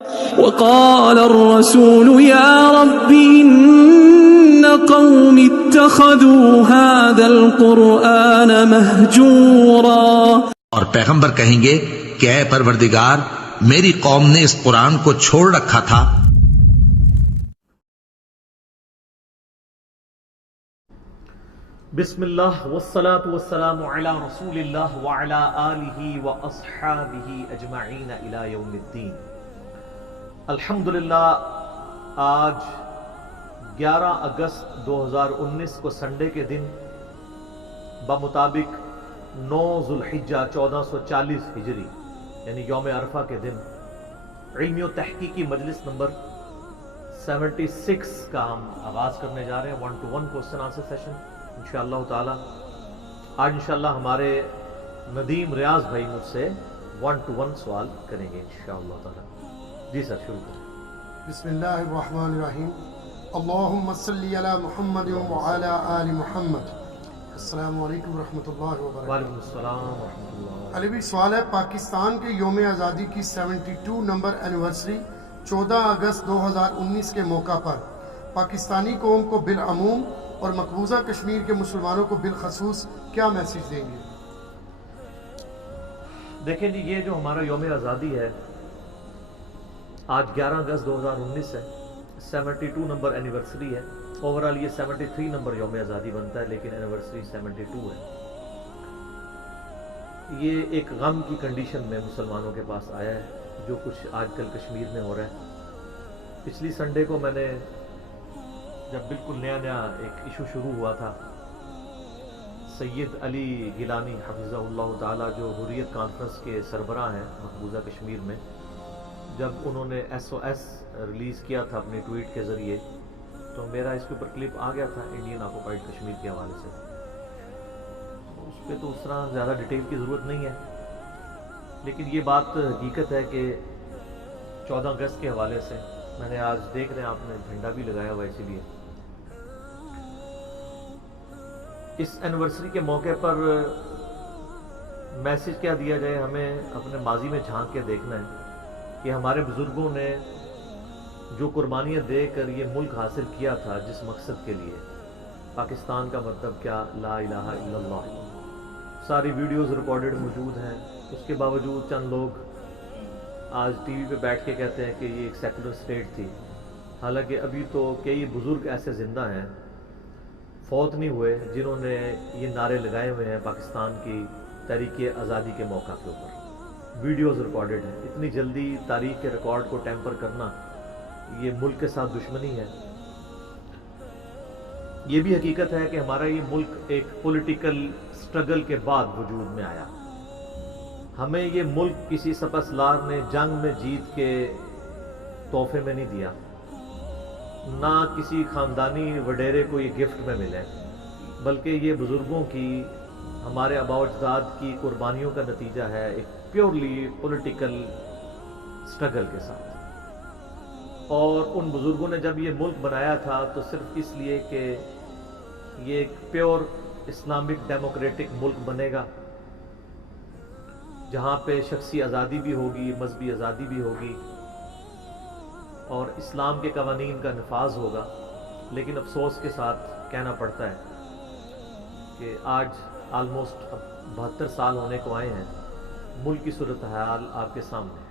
وقال الرسول يا رب إن قوم اتخذوا هذا القرآن مهجورا. اور پیغمبر کہیں گے کہ اے پروردگار میری قوم نے اس قرآن کو چھوڑ رکھا تھا. بسم اللہ والصلاة والسلام علی رسول اللہ وعلی آلہ واصحابہ اجمعین الی یوم الدین. الحمدللہ آج 11 اگست 2019 کو سنڈے کے دن بمطابق 9 ذوالحجہ 1440 ہجری یعنی یوم عرفہ کے دن علمی و تحقیقی مجلس نمبر 76 کا ہم آغاز کرنے جا رہے ہیں. 1-to-1 کوسچن آنسر سیشن انشاءاللہ تعالی. آج انشاءاللہ ہمارے ندیم ریاض بھائی مجھ سے 1-to-1 سوال کریں گے انشاءاللہ تعالی. جی سر شروع کریں. بسم اللہ الرحمن الرحیم. اللہم صلی علی محمد وعلی آل محمد. السلام علیکم ورحمۃ اللہ وبرکاتہ. وعلیکم السلام ورحمۃ اللہ. علی بھی سوال ہے، پاکستان کے یوم آزادی کی 72 نمبر اینیورسری 14 اگست 2019 کے موقع پر پاکستانی قوم کو بالعموم اور مقبوضہ کشمیر کے مسلمانوں کو بالخصوص کیا میسیج دیں گے؟ دیکھیں جی، یہ جو ہمارا یوم آزادی ہے آج 11 اگست 2019 ہے، 72 نمبر اینیورسری ہے. اوورال یہ 73 نمبر یوم آزادی بنتا ہے لیکن اینیورسری 72 ہے. یہ ایک غم کی کنڈیشن میں مسلمانوں کے پاس آیا ہے جو کچھ آج کل کشمیر میں ہو رہا ہے. پچھلی سنڈے کو میں نے جب بالکل نیا ایک ایشو شروع ہوا تھا، سید علی گیلانی حفظہ اللہ تعالی جو حریت کانفرنس کے سربراہ ہیں مقبوضہ کشمیر میں، جب انہوں نے SOS ریلیز کیا تھا اپنے ٹویٹ کے ذریعے، تو میرا اس کے اوپر کلپ آ گیا تھا انڈین آکوپائڈ کشمیر کے حوالے سے. اس پہ تو اس طرح زیادہ ڈیٹیل کی ضرورت نہیں ہے، لیکن یہ بات حقیقت ہے کہ 14 اگست کے حوالے سے میں نے آج دیکھ رہے ہیں آپ نے جھنڈا بھی لگایا ہوا ہے، اسی لیے اس اینیورسری کے موقع پر میسج کیا دیا جائے. ہمیں اپنے ماضی میں جھانک کے دیکھنا ہے کہ ہمارے بزرگوں نے جو قربانیاں دے کر یہ ملک حاصل کیا تھا جس مقصد کے لیے. پاکستان کا مطلب کیا؟ لا الہ الا اللہ. ساری ویڈیوز ریکارڈڈ موجود ہیں. اس کے باوجود چند لوگ آج ٹی وی پہ بیٹھ کے کہتے ہیں کہ یہ ایک سیکولر اسٹیٹ تھی، حالانکہ ابھی تو کئی بزرگ ایسے زندہ ہیں فوت نہیں ہوئے جنہوں نے یہ نعرے لگائے ہوئے ہیں پاکستان کی تحریک آزادی کے موقع کے اوپر. ویڈیوز ریکارڈڈ ہیں. اتنی جلدی تاریخ کے ریکارڈ کو ٹیمپر کرنا یہ ملک کے ساتھ دشمنی ہے. یہ بھی حقیقت ہے کہ ہمارا یہ ملک ایک پولیٹیکل سٹرگل کے بعد وجود میں آیا. ہمیں یہ ملک کسی سپہ سالار نے جنگ میں جیت کے تحفے میں نہیں دیا، نہ کسی خاندانی وڈیرے کو یہ گفٹ میں ملے، بلکہ یہ بزرگوں کی، ہمارے آباء و اجداد کی قربانیوں کا نتیجہ ہے ایک پیورلی پولیٹیکل سٹرگل کے ساتھ. اور ان بزرگوں نے جب یہ ملک بنایا تھا تو صرف اس لیے کہ یہ ایک پیور اسلامک ڈیموکریٹک ملک بنے گا جہاں پہ شخصی آزادی بھی ہوگی، مذہبی آزادی بھی ہوگی اور اسلام کے قوانین کا نفاذ ہوگا. لیکن افسوس کے ساتھ کہنا پڑتا ہے کہ آج آلموسٹ 72 سال ہونے کو آئے ہیں، ملک کی صورتحال آپ کے سامنے ہے.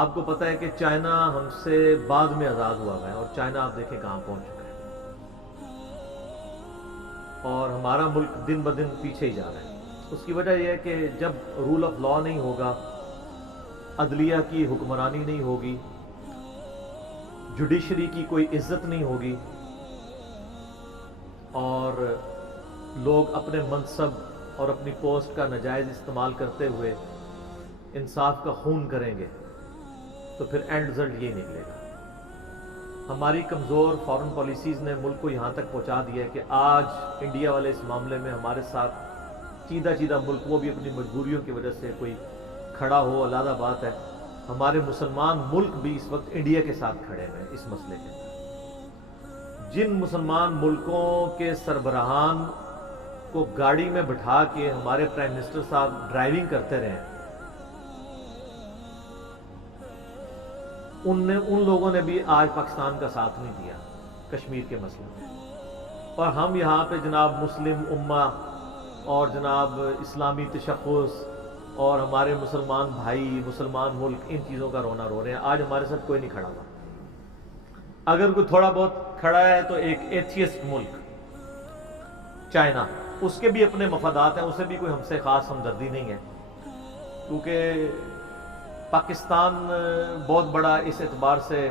آپ کو پتہ ہے کہ چائنا ہم سے بعد میں آزاد ہوا ہے اور چائنا آپ دیکھیں کہاں پہنچ چکا ہے، اور ہمارا ملک دن بدن پیچھے ہی جا رہا ہے. اس کی وجہ یہ ہے کہ جب رول آف لا نہیں ہوگا، عدلیہ کی حکمرانی نہیں ہوگی، جوڈیشری کی کوئی عزت نہیں ہوگی، اور لوگ اپنے منصب اور اپنی پوسٹ کا ناجائز استعمال کرتے ہوئے انصاف کا خون کریں گے، تو پھر اینڈ رزلٹ یہ نکلے گا. ہماری کمزور فارن پالیسیز نے ملک کو یہاں تک پہنچا دیا ہے کہ آج انڈیا والے اس معاملے میں ہمارے ساتھ چیدہ ملک، وہ بھی اپنی مجبوریوں کی وجہ سے کوئی کھڑا ہو علیحدہ بات ہے، ہمارے مسلمان ملک بھی اس وقت انڈیا کے ساتھ کھڑے ہیں اس مسئلے کے اندر. جن مسلمان ملکوں کے سربراہان کو گاڑی میں بٹھا کے ہمارے پرائم منسٹر صاحب ڈرائیونگ کرتے رہے، ان لوگوں نے بھی آج پاکستان کا ساتھ نہیں دیا کشمیر کے مسئلے میں، اور ہم یہاں پہ جناب مسلم امہ اور جناب اسلامی تشخص اور ہمارے مسلمان بھائی، مسلمان ملک، ان چیزوں کا رونا رو رہے ہیں. آج ہمارے ساتھ کوئی نہیں کھڑا ہوا. اگر کوئی تھوڑا بہت کھڑا ہے تو ایک ایتھیسٹ ملک چائنا، اس کے بھی اپنے مفادات ہیں، اسے بھی کوئی ہم سے خاص ہمدردی نہیں ہے، کیونکہ پاکستان بہت بڑا اس اعتبار سے،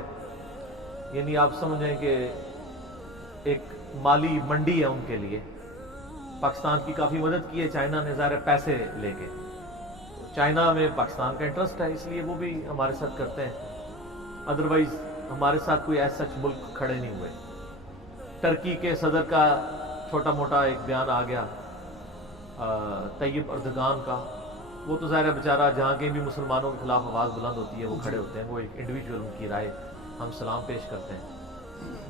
یعنی آپ سمجھیں کہ ایک مالی منڈی ہے ان کے لیے. پاکستان کی کافی مدد کی ہے چائنا نے، ظاہر پیسے لے کے. چائنا میں پاکستان کا انٹرسٹ ہے، اس لیے وہ بھی ہمارے ساتھ کرتے ہیں. ادروائز ہمارے ساتھ کوئی ایسا سچ ملک کھڑے نہیں ہوئے. ٹرکی کے صدر کا چھوٹا موٹا ایک بیان آ گیا، طیب اردگان کا، وہ تو ظاہر بیچارہ جہاں کہیں بھی مسلمانوں کے خلاف آواز بلند ہوتی ہے وہ کھڑے ہوتے ہیں، وہ ایک انڈیویجول، ان کی رائے ہم سلام پیش کرتے ہیں.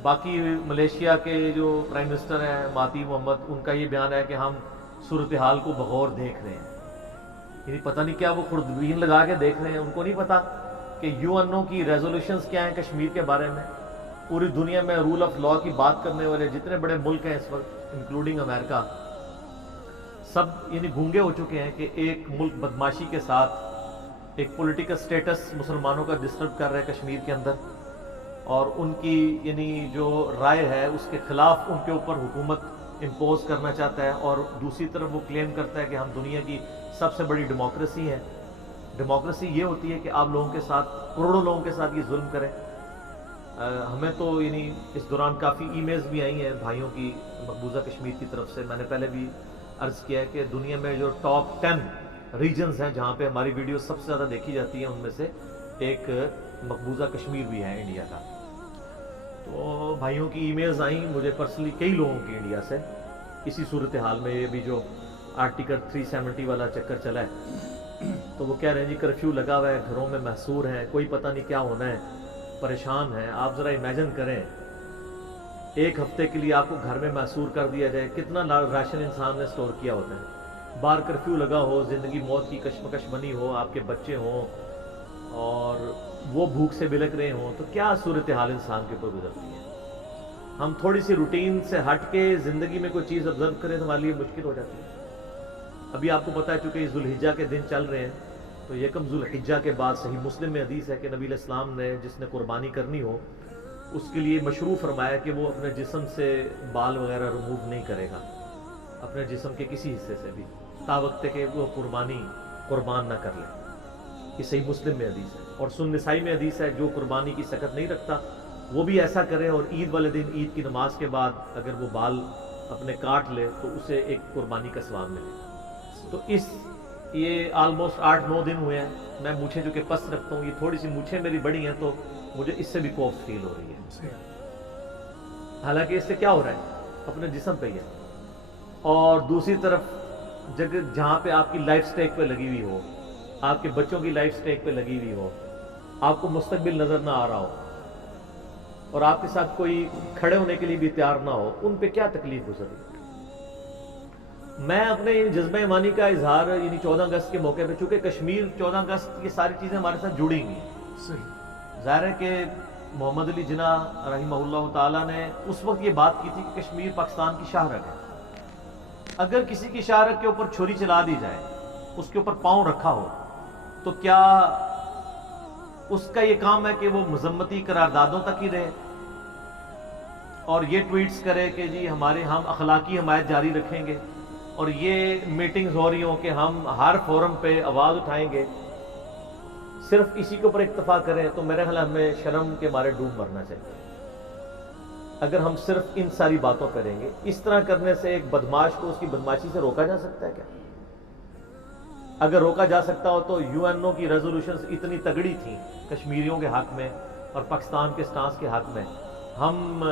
باقی ملیشیا کے جو پرائم منسٹر ہیں مہاتیر محمد، ان کا یہ بیان ہے کہ ہم صورتحال کو بغور دیکھ رہے ہیں. یعنی پتہ نہیں کیا وہ خوردبین لگا کے دیکھ رہے ہیں، ان کو نہیں پتا کہ UN کی ریزولوشنز کیا ہیں کشمیر کے بارے میں. پوری دنیا میں رول آف لا کی بات کرنے والے جتنے بڑے ملک ہیں اس وقت انکلوڈنگ امریکہ، سب یعنی گونگے ہو چکے ہیں کہ ایک ملک بدماشی کے ساتھ ایک پولیٹیکل سٹیٹس مسلمانوں کا ڈسٹرب کر رہا ہے کشمیر کے اندر، اور ان کی یعنی جو رائے ہے اس کے خلاف ان کے اوپر حکومت امپوز کرنا چاہتا ہے. اور دوسری طرف وہ کلیم کرتا ہے کہ ہم دنیا کی سب سے بڑی ڈیموکریسی ہے. ڈیموکریسی یہ ہوتی ہے کہ آپ لوگوں کے ساتھ، کروڑوں لوگوں کے ساتھ یہ ظلم کریں. ہمیں تو یعنی اس دوران کافی ای میلز بھی آئی ہیں بھائیوں کی مقبوضہ کشمیر کی طرف سے. میں نے پہلے بھی عرض کیا ہے کہ دنیا میں جو ٹاپ 10 ریجنز ہیں جہاں پہ ہماری ویڈیو سب سے زیادہ دیکھی جاتی ہیں، ان میں سے ایک مقبوضہ کشمیر بھی ہے انڈیا کا. تو بھائیوں کی ای میلز آئیں مجھے پرسنلی کئی لوگوں کی انڈیا سے، اسی صورتحال میں. یہ بھی جو آرٹیکل 370 والا چکر چلا ہے، تو وہ کہہ رہے ہیں جی کرفیو لگا ہوا ہے، گھروں میں محصور ہیں، کوئی پتہ نہیں کیا ہونا ہے، پریشان ہیں. آپ ذرا امیجن کریں ایک ہفتے کے لیے آپ کو گھر میں محصور کر دیا جائے، کتنا راشن انسان نے سٹور کیا ہوتا ہے. باہر کرفیو لگا ہو، زندگی موت کی کشمکش بنی ہو، آپ کے بچے ہوں اور وہ بھوک سے بلک رہے ہوں، تو کیا صورتحال انسان کے اوپر گزرتی ہے. ہم تھوڑی سی روٹین سے ہٹ کے زندگی میں کوئی چیز آبزرو کریں تو ہمارے لیے مشکل ہو جاتی ہے. ابھی آپ کو پتہ ہے چونکہ ذوالحجہ کے دن چل رہے ہیں، تو یکم ذوالحجہ کے بعد صحیح مسلم میں حدیث ہے کہ نبی علیہ السلام نے جس نے قربانی کرنی ہو اس کے لیے مشروع فرمایا کہ وہ اپنے جسم سے بال وغیرہ ریموو نہیں کرے گا، اپنے جسم کے کسی حصے سے بھی، تا وقت کہ وہ قربان نہ کر لے. یہ صحیح مسلم میں حدیث ہے. اور سنن نسائی میں حدیث ہے جو قربانی کی سکت نہیں رکھتا وہ بھی ایسا کرے، اور عید والے دن عید کی نماز کے بعد اگر وہ بال اپنے کاٹ لے تو اسے ایک قربانی کا ثواب ملے. تو یہ آلموسٹ 8-9 دن ہوئے ہیں. میں مونچھیں جو کہ پس رکھتا ہوں، یہ تھوڑی سی مونچھیں میری بڑی ہیں تو مجھے اس سے بھی کوف فیل ہو رہی ہے. حالانکہ اس سے کیا ہو رہا ہے، اپنے جسم پہ ہی ہے. اور دوسری طرف جہاں پہ آپ کی لائف سٹیک پہ لگی ہوئی ہو، آپ کے بچوں کی لائف سٹیک پہ لگی ہوئی ہو، آپ کو مستقبل نظر نہ آ رہا ہو، اور آپ کے ساتھ کوئی کھڑے ہونے کے لیے بھی تیار نہ ہو، ان پہ کیا تکلیف گزر رہی ہے. میں اپنے جذبہ ایمانی کا اظہار یعنی 14 اگست کے موقع پہ، چونکہ کشمیر 14 اگست یہ ساری چیزیں ہمارے ساتھ جڑی ہوئی ہیں. ظاہر ہے کہ محمد علی جناح رحمہ اللہ تعالیٰ نے اس وقت یہ بات کی تھی کہ کشمیر پاکستان کی شاہرگ ہے. اگر کسی کی شاہرگ کے اوپر چھری چلا دی جائے، اس کے اوپر پاؤں رکھا ہو، تو کیا اس کا یہ کام ہے کہ وہ مذمتی قراردادوں تک ہی رہے اور یہ ٹویٹس کرے کہ جی ہم اخلاقی حمایت جاری رکھیں گے، اور یہ میٹنگز ہو رہی ہوں کہ ہم ہر فورم پہ آواز اٹھائیں گے، صرف اسی کے اوپر اکتفا کریں؟ تو میرے خیال ہمیں شرم کے مارے ڈوب مرنا چاہیے. اگر ہم صرف ان ساری باتوں کریں گے، اس طرح کرنے سے ایک بدماش کو اس کی بدماشی سے روکا جا سکتا ہے کیا؟ اگر روکا جا سکتا ہو تو UNO کی ریزولوشنز اتنی تگڑی تھیں کشمیریوں کے حق میں اور پاکستان کے سٹانس کے حق میں، ہم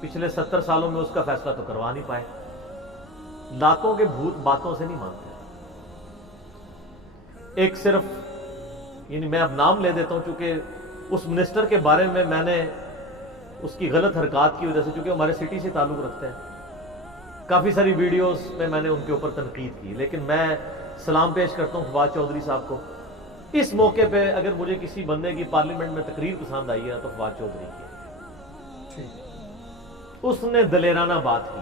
پچھلے 70 سالوں میں اس کا فیصلہ تو کروا نہیں پائے. لاتوں کے بھوت باتوں سے نہیں مانتے. ایک صرف یعنی میں اب نام لے دیتا ہوں چونکہ اس منسٹر کے بارے میں نے اس کی غلط حرکات کی وجہ سے، چونکہ ہمارے سٹی سے تعلق رکھتے ہیں، کافی ساری ویڈیوز میں نے ان کے اوپر تنقید کی، لیکن میں سلام پیش کرتا ہوں فواد چودھری صاحب کو اس موقع پہ اگر مجھے کسی بندے کی پارلیمنٹ میں تقریر پسند آئی ہے تو فواد چودھری کی، اس نے دلیرانہ بات کی،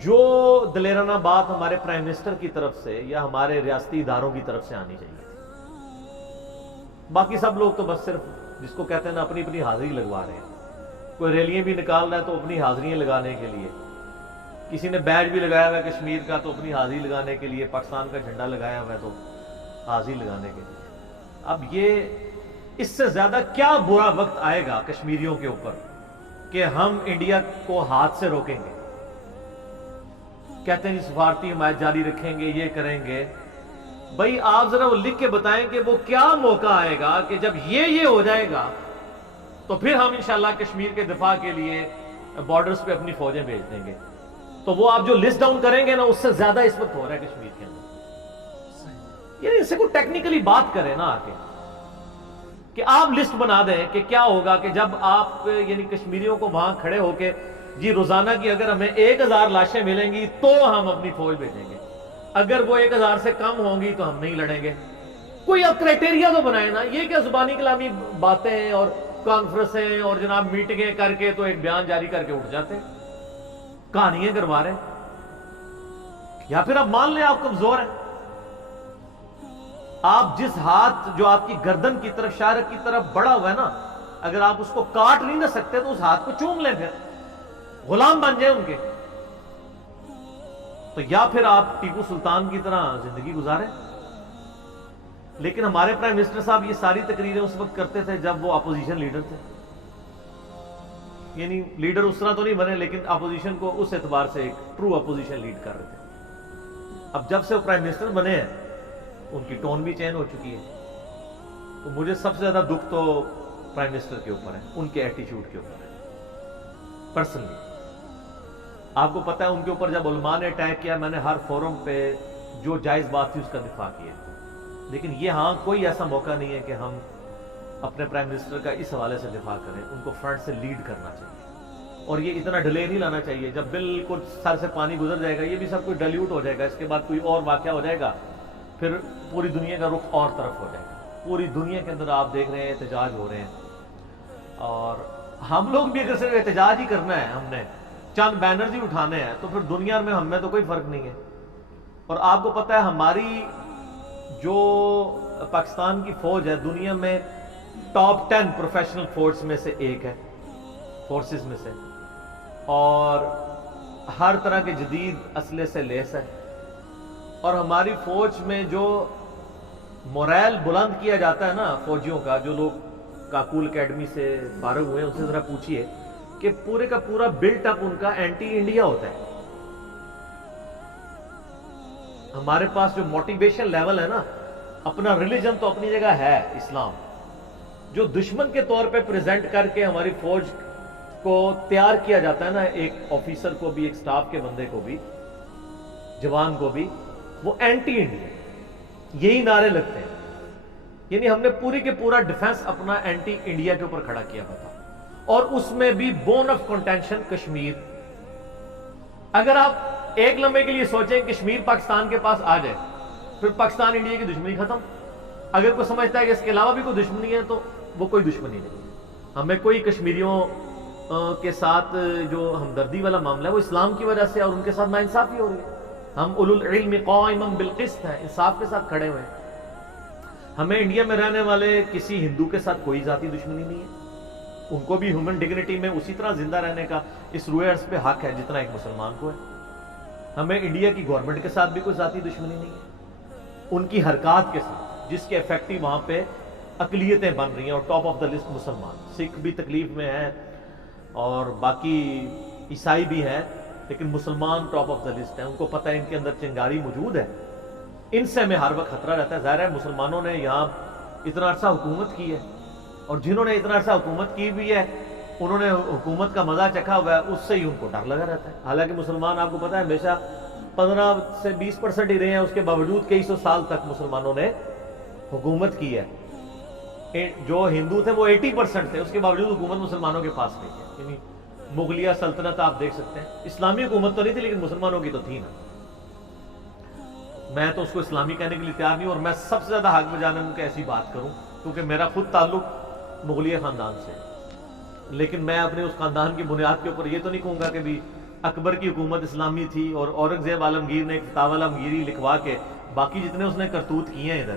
جو دلیرانہ بات ہمارے پرائم منسٹر کی طرف سے یا ہمارے ریاستی اداروں کی طرف سے آنی چاہیے تھی۔ باقی سب لوگ تو بس صرف جس کو کہتے ہیں نا اپنی اپنی حاضری لگوا رہے ہیں، کوئی ریلیاں بھی نکال رہا ہے تو اپنی حاضریاں لگانے کے لیے، کسی نے بیج بھی لگایا ہوا ہے کشمیر کا تو اپنی حاضری لگانے کے لیے، پاکستان کا جھنڈا لگایا ہوا ہے تو حاضری لگانے کے لیے۔ اب یہ اس سے زیادہ کیا برا وقت آئے گا کشمیریوں کے اوپر کہ ہم انڈیا کو ہاتھ سے روکیں گے، کہتے ہیں جی سفارتی حمایت جاری رکھیں گے، یہ کریں گے۔ بھائی آپ ذرا وہ لکھ کے بتائیں کہ وہ کیا موقع آئے گا کہ جب یہ ہو جائے گا تو پھر ہم انشاءاللہ کشمیر کے دفاع کے لیے بارڈرز پہ اپنی فوجیں بھیج دیں گے۔ تو وہ آپ جو لسٹ ڈاؤن کریں گے نا اس سے زیادہ اس وقت ہو رہا ہے کشمیر کے اندر۔ یعنی اس سے کوئی ٹیکنیکلی بات کرے نا آکے کہ آپ لسٹ بنا دیں کہ کیا ہوگا کہ جب آپ یعنی کشمیریوں کو وہاں کھڑے ہو کے جی روزانہ کی اگر ہمیں 1000 لاشیں ملیں گی تو ہم اپنی فوج بھیجیں گے، اگر وہ 1000 سے کم ہوں گی تو ہم نہیں لڑیں گے۔ کوئی اب کرائٹیریا تو بنائے نا، یہ کیا زبانی کلامی باتیں اور کانفرنسیں اور جناب میٹنگیں کر کے تو ایک بیان جاری کر کے اٹھ جاتے، کہانیاں کروا رہے ہیں۔ یا پھر اب مان لیں آپ کمزور ہیں، آپ جس ہاتھ جو آپ کی گردن کی طرف شارک کی طرف بڑا ہوا ہے نا، اگر آپ اس کو کاٹ نہیں نہ سکتے تو اس ہاتھ کو چوم لیں، پھر غلام بن جائیں ان کے، تو یا پھر آپ ٹیپو سلطان کی طرح زندگی گزاریں۔ لیکن ہمارے پرائم منسٹر صاحب یہ ساری تقریریں اس وقت کرتے تھے جب وہ اپوزیشن لیڈر تھے، یعنی لیڈر اس طرح تو نہیں بنے لیکن اپوزیشن کو اس اعتبار سے ایک ٹرو اپوزیشن لیڈ کر رہے تھے۔ اب جب سے وہ پرائم منسٹر بنے ہیں ان کی ٹون بھی چینج ہو چکی ہے، تو مجھے سب سے زیادہ دکھ تو پرائم منسٹر کے اوپر ہے، ان کے ایٹیچیوڈ کے اوپر ہے پرسنلی۔ آپ کو پتا ہے ان کے اوپر جب علماء نے اٹیک کیا میں نے ہر فورم پہ جو جائز بات تھی اس کا دفاع کیا، لیکن یہ ہاں کوئی ایسا موقع نہیں ہے کہ ہم اپنے پرائم منسٹر کا اس حوالے سے دفاع کریں، ان کو فرنٹ سے لیڈ کرنا چاہیے، اور یہ اتنا ڈیلے نہیں لانا چاہیے۔ جب بالکل سر سے پانی گزر جائے گا یہ بھی سب کچھ ڈیلیوٹ ہو جائے گا، اس کے بعد کوئی اور واقعہ ہو جائے گا، پھر پوری دنیا کا رخ اور طرف ہو جائے گا۔ پوری دنیا کے اندر آپ دیکھ رہے ہیں احتجاج ہو رہے ہیں، اور ہم لوگ بھی اگر صرف احتجاج ہی کرنا ہے، ہم نے چند بینرز ہی اٹھانے ہیں تو پھر دنیا میں ہم میں تو کوئی فرق نہیں ہے۔ اور آپ کو پتا ہے ہماری جو پاکستان کی فوج ہے دنیا میں ٹاپ 10 پروفیشنل فورس میں سے ایک ہے، فورسز میں سے، اور ہر طرح کے جدید اسلحے سے لیس ہے، اور ہماری فوج میں جو موریل بلند کیا جاتا ہے نا فوجیوں کا، جو لوگ کاکول اکیڈمی سے فارغ ہوئے ہیں ان سے ذرا پوچھئے کہ پورے کا پورا بلٹ اپ ان کا اینٹی انڈیا ہوتا ہے۔ ہمارے پاس جو موٹیویشن لیول ہے نا، اپنا ریلیجن تو اپنی جگہ ہے اسلام، جو دشمن کے طور پہ پریزنٹ کر کے ہماری فوج کو تیار کیا جاتا ہے نا، ایک آفیسر کو بھی، ایک سٹاف کے بندے کو بھی، جوان کو بھی، وہ اینٹی انڈیا، یہی نعرے لگتے ہیں۔ یعنی ہم نے پوری کے پورا ڈیفنس اپنا اینٹی انڈیا کے اوپر کھڑا کیا ہوا تھا، اور اس میں بھی بون آف کنٹینشن کشمیر۔ اگر آپ ایک لمحے کے لیے سوچیں کشمیر پاکستان کے پاس آ جائے پھر پاکستان انڈیا کی دشمنی ختم۔ اگر کوئی سمجھتا ہے کہ اس کے علاوہ بھی کوئی دشمنی ہے تو وہ کوئی دشمنی نہیں۔ ہمیں کوئی کشمیریوں کے ساتھ جو ہمدردی والا معاملہ ہے وہ اسلام کی وجہ سے، اور ان کے ساتھ ناانصافی ہو رہی ہے۔ ہم اولو العلم قائما بالقسط ہیں، انصاف کے ساتھ کھڑے ہوئے ہیں۔ ہمیں انڈیا میں رہنے والے کسی ہندو کے ساتھ کوئی ذاتی دشمنی نہیں ہے، ان کو بھی ہیومن ڈگنیٹی میں اسی طرح زندہ رہنے کا اس روئے عرض پہ حق ہے جتنا ایک مسلمان کو ہے۔ ہمیں انڈیا کی گورنمنٹ کے ساتھ بھی کوئی ذاتی دشمنی نہیں ہے، ان کی حرکات کے ساتھ جس کے افیکٹو وہاں پہ اقلیتیں بن رہی ہیں، اور ٹاپ آف دا لسٹ مسلمان، سکھ بھی تکلیف میں ہیں اور باقی عیسائی بھی ہیں، لیکن مسلمان ٹاپ آف دا لسٹ ہیں۔ ان کو پتہ ہے ان کے اندر چنگاری موجود ہے، ان سے ہمیں ہر وقت خطرہ رہتا ہے۔ ظاہر ہے مسلمانوں نے یہاں اتنا عرصہ حکومت کی ہے، اور جنہوں نے اتنا عرصہ حکومت کی بھی ہے انہوں نے حکومت کا مزہ چکھا ہوا ہے، اس سے ہی ان کو ڈر لگا رہتا ہے۔ حالانکہ مسلمان آپ کو پتا ہے ہمیشہ 15 سے 20% ہی رہے ہیں، اس کے باوجود کئی سو سال تک مسلمانوں نے حکومت کی ہے۔ جو ہندو تھے وہ 80% تھے، اس کے باوجود حکومت مسلمانوں کے پاس نہیں ہے۔ یعنی مغلیہ سلطنت آپ دیکھ سکتے ہیں، اسلامی حکومت تو نہیں تھی لیکن مسلمانوں کی تو تھی نا۔ میں تو اس کو اسلامی کہنے کے لیے تیار نہیں ہوں، اور میں سب سے زیادہ حق بجانے ہوں کہ ایسی بات کروں، کیونکہ میرا خود تعلق مغلیہ خاندان سے ہے، لیکن میں اپنے اس خاندان کی بنیاد کے اوپر یہ تو نہیں کہوں گا کہ بھی اکبر کی حکومت اسلامی تھی اور اورنگزیب عالمگیر نے ایک فتاوی عالمگیری لکھوا کے باقی جتنے اس نے کرتوت کیے ہیں ادھر،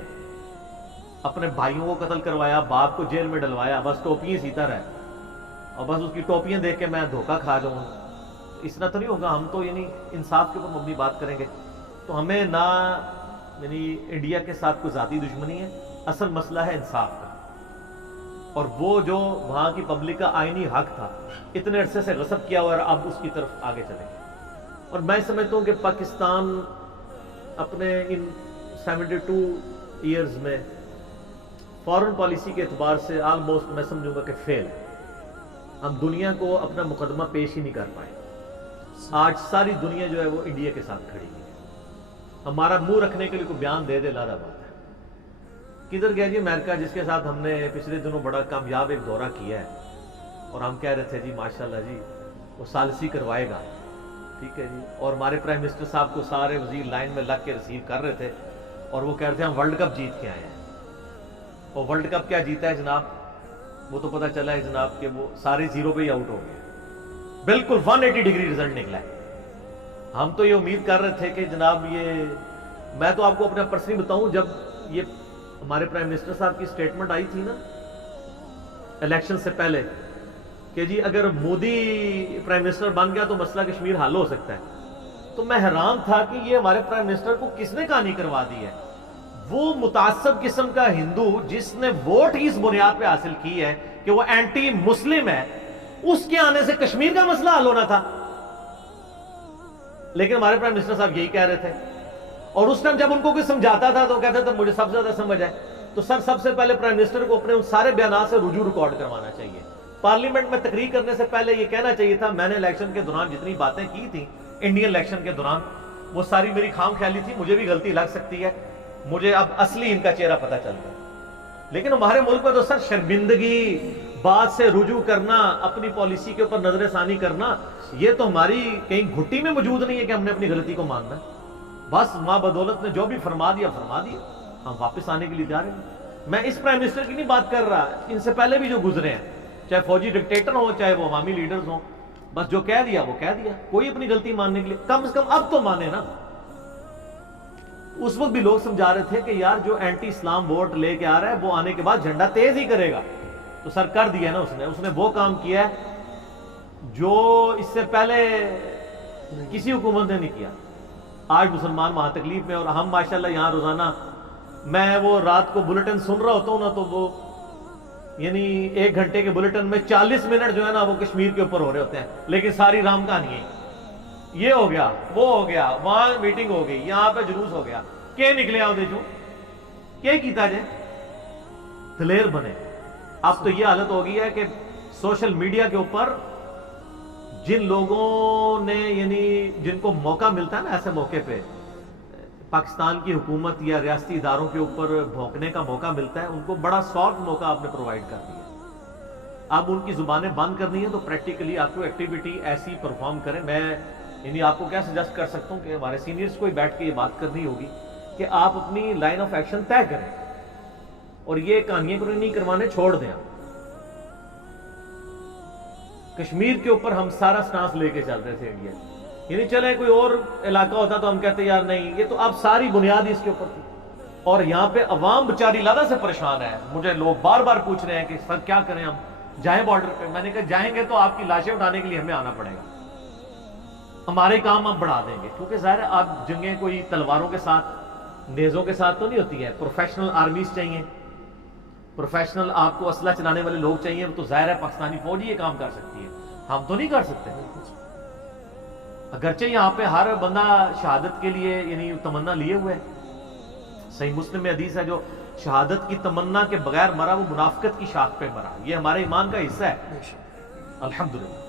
اپنے بھائیوں کو قتل کروایا، باپ کو جیل میں ڈلوایا، بس ٹوپیاں سیتا رہا اور بس اس کی ٹوپیاں دیکھ کے میں دھوکہ کھا جاؤں، اس طرح تو نہیں ہوگا۔ ہم تو یعنی انصاف کے اوپر مبنی بات کریں گے، تو ہمیں نہ یعنی انڈیا کے ساتھ کوئی ذاتی دشمنی ہے، اصل مسئلہ ہے انصاف کا، اور وہ جو وہاں کی پبلک کا آئینی حق تھا اتنے عرصے سے غصب کیا ہوا ہے، اب اس کی طرف آگے چلیں گے۔ اور میں سمجھتا ہوں کہ پاکستان اپنے ان 72 ایئرز میں فارن پالیسی کے اعتبار سے آلموسٹ میں سمجھوں گا کہ فیل ہے۔ ہم دنیا کو اپنا مقدمہ پیش ہی نہیں کر پائے۔ آج ساری دنیا جو ہے وہ انڈیا کے ساتھ کھڑی ہے، ہمارا منہ رکھنے کے لیے کوئی بیان دے دے لادہ بات ہے۔ کدھر گیا جی امریکہ، جس کے ساتھ ہم نے پچھلے دنوں بڑا کامیاب ایک دورہ کیا ہے، اور ہم کہہ رہے تھے جی ماشاءاللہ جی وہ ثالثی کروائے گا، ٹھیک ہے جی، اور ہمارے پرائم منسٹر صاحب کو سارے وزیر لائن میں لگ کے ریسیو کر رہے تھے، اور وہ کہہ رہے تھے ہم ورلڈ کپ جیت کے آئے ہیں۔ اور ورلڈ کپ کیا جیتا ہے جناب، وہ تو پتہ چلا ہے جناب کہ وہ سارے زیرو پہ ہی آؤٹ ہو گئے، بالکل 180 ڈگری رزلٹ نکلا ہے۔ ہم تو یہ امید کر رہے تھے کہ جناب یہ، میں تو آپ کو اپنا پرسنلی بتاؤں، جب یہ ہمارے پرائم منسٹر صاحب کی سٹیٹمنٹ آئی تھی نا الیکشن سے پہلے کہ جی اگر مودی پرائم منسٹر بن گیا تو مسئلہ کشمیر حل ہو سکتا ہے، تو میں حیران تھا کہ یہ ہمارے پرائم منسٹر کو کس نے کہانی کروا دی ہے۔ وہ متعصب قسم کا ہندو جس نے ووٹ ہی اس بنیاد پہ حاصل کی ہے کہ وہ اینٹی مسلم ہے، اس کے آنے سے کشمیر کا مسئلہ حل ہونا تھا، لیکن ہمارے پرائم منسٹر صاحب یہی کہہ رہے تھے۔ اور اس ٹائم جب ان کو کوئی سمجھاتا تھا تو کہتے تھے مجھے سب سے زیادہ سمجھ ہے، تو سب سے پہلے پرائم منسٹر کو اپنے ان سارے بیانات سے رجوع ریکارڈ کروانا چاہیے، پارلیمنٹ میں تقریر کرنے سے پہلے یہ کہنا چاہیے تھا میں نے الیکشن کے دوران جتنی باتیں کی تھیں انڈین الیکشن کے دوران وہ ساری میری خام خیالی تھی، مجھے بھی غلطی لگ سکتی ہے، مجھے اب اصلی ان کا چہرہ پتہ چل گیا۔ لیکن ہمارے ملک میں تو سر شرمندگی، بات سے رجوع کرنا، اپنی پالیسی کے اوپر نظر ثانی کرنا، یہ تو ہماری کہیں گھٹی میں موجود نہیں ہے کہ ہم نے اپنی غلطی کو ماننا ہے۔ بس ماں بدولت نے جو بھی فرما دیا، ہم واپس آنے کے لیے تیار ہیں۔ میں اس پرائم منسٹر کی نہیں بات کر رہا، ان سے پہلے بھی جو گزرے ہیں، چاہے فوجی ڈکٹیٹر ہوں چاہے وہ عوامی لیڈرز ہوں، بس جو کہہ دیا وہ کہہ دیا، کوئی اپنی غلطی ماننے کے لیے کم از کم اب تو مانے نا۔ اس وقت بھی لوگ سمجھا رہے تھے کہ یار جو اینٹی اسلام ووٹ لے کے آ رہا ہے وہ آنے کے بعد جھنڈا تیز ہی کرے گا، تو سر کر دیا نا اس نے وہ کام کیا ہے جو اس سے پہلے کسی حکومت نے نہیں کیا۔ آج مسلمان وہاں تکلیف میں، اور ہم ماشاءاللہ یہاں روزانہ، میں وہ رات کو بلٹن سن رہا ہوتا ہوں نا، تو وہ یعنی 1 گھنٹے کے بلٹن میں 40 منٹ جو ہے نا وہ کشمیر کے اوپر ہو رہے ہوتے ہیں، لیکن ساری رام کہانی ہے، یہ ہو گیا وہ ہو گیا، وہاں میٹنگ ہو گئی، یہاں پہ جلوس ہو گیا، کیا نکلے آؤ دیکھو کیا کیتا جائے، دلیر بنے۔ اب تو یہ حالت ہو گئی ہے کہ سوشل میڈیا کے اوپر جن لوگوں نے یعنی جن کو موقع ملتا ہے نا ایسے موقع پہ پاکستان کی حکومت یا ریاستی اداروں کے اوپر بھونکنے کا موقع ملتا ہے، ان کو بڑا سافٹ موقع آپ نے پرووائڈ کر دیا۔ اب ان کی زبانیں بند کرنی ہے تو پریکٹیکلی آپ کو ایکٹیویٹی ایسی پرفارم کریں۔ میں یعنی آپ کو کیا سجیسٹ کر سکتا ہوں کہ ہمارے سینئرز کو ہی بیٹھ کے یہ بات کرنی ہوگی کہ آپ اپنی لائن آف ایکشن طے کریں، اور یہ کہانیاں کو نہیں کروانے چھوڑ دیں۔ کشمیر کے اوپر ہم سارا سٹانس لے کے چل رہے تھے انڈیا، یعنی چلے کوئی اور علاقہ ہوتا تو ہم کہتے یار نہیں، یہ تو اب ساری بنیاد اس کے اوپر تھی، اور یہاں پہ عوام بیچاری لادہ سے پریشان ہے۔ مجھے لوگ بار بار پوچھ رہے ہیں کہ سر کیا کریں، ہم جائیں بارڈر پہ؟ میں نے کہا جائیں گے تو آپ کی لاشیں اٹھانے کے لیے ہمیں آنا پڑے گا، ہمارے کام ہم بڑھا دیں گے، کیونکہ ظاہر ہے آپ جنگیں کوئی تلواروں کے ساتھ نیزوں کے ساتھ تو نہیں ہوتی ہے، پروفیشنل آرمیز چاہیے، پروفیشنل آپ کو اسلحہ چلانے والے لوگ چاہیے، تو ظاہر ہے پاکستانی فوج ہی یہ کام کر سکتی ہے، ہم تو نہیں کر سکتے۔ اگرچہ یہاں پہ ہر بندہ شہادت کے لیے یعنی تمنا لیے ہوئے ہے، صحیح مسلم میں حدیث ہے جو شہادت کی تمنا کے بغیر مرا وہ منافقت کی شاخ پہ مرا، یہ ہمارے ایمان کا حصہ ہے الحمدللہ۔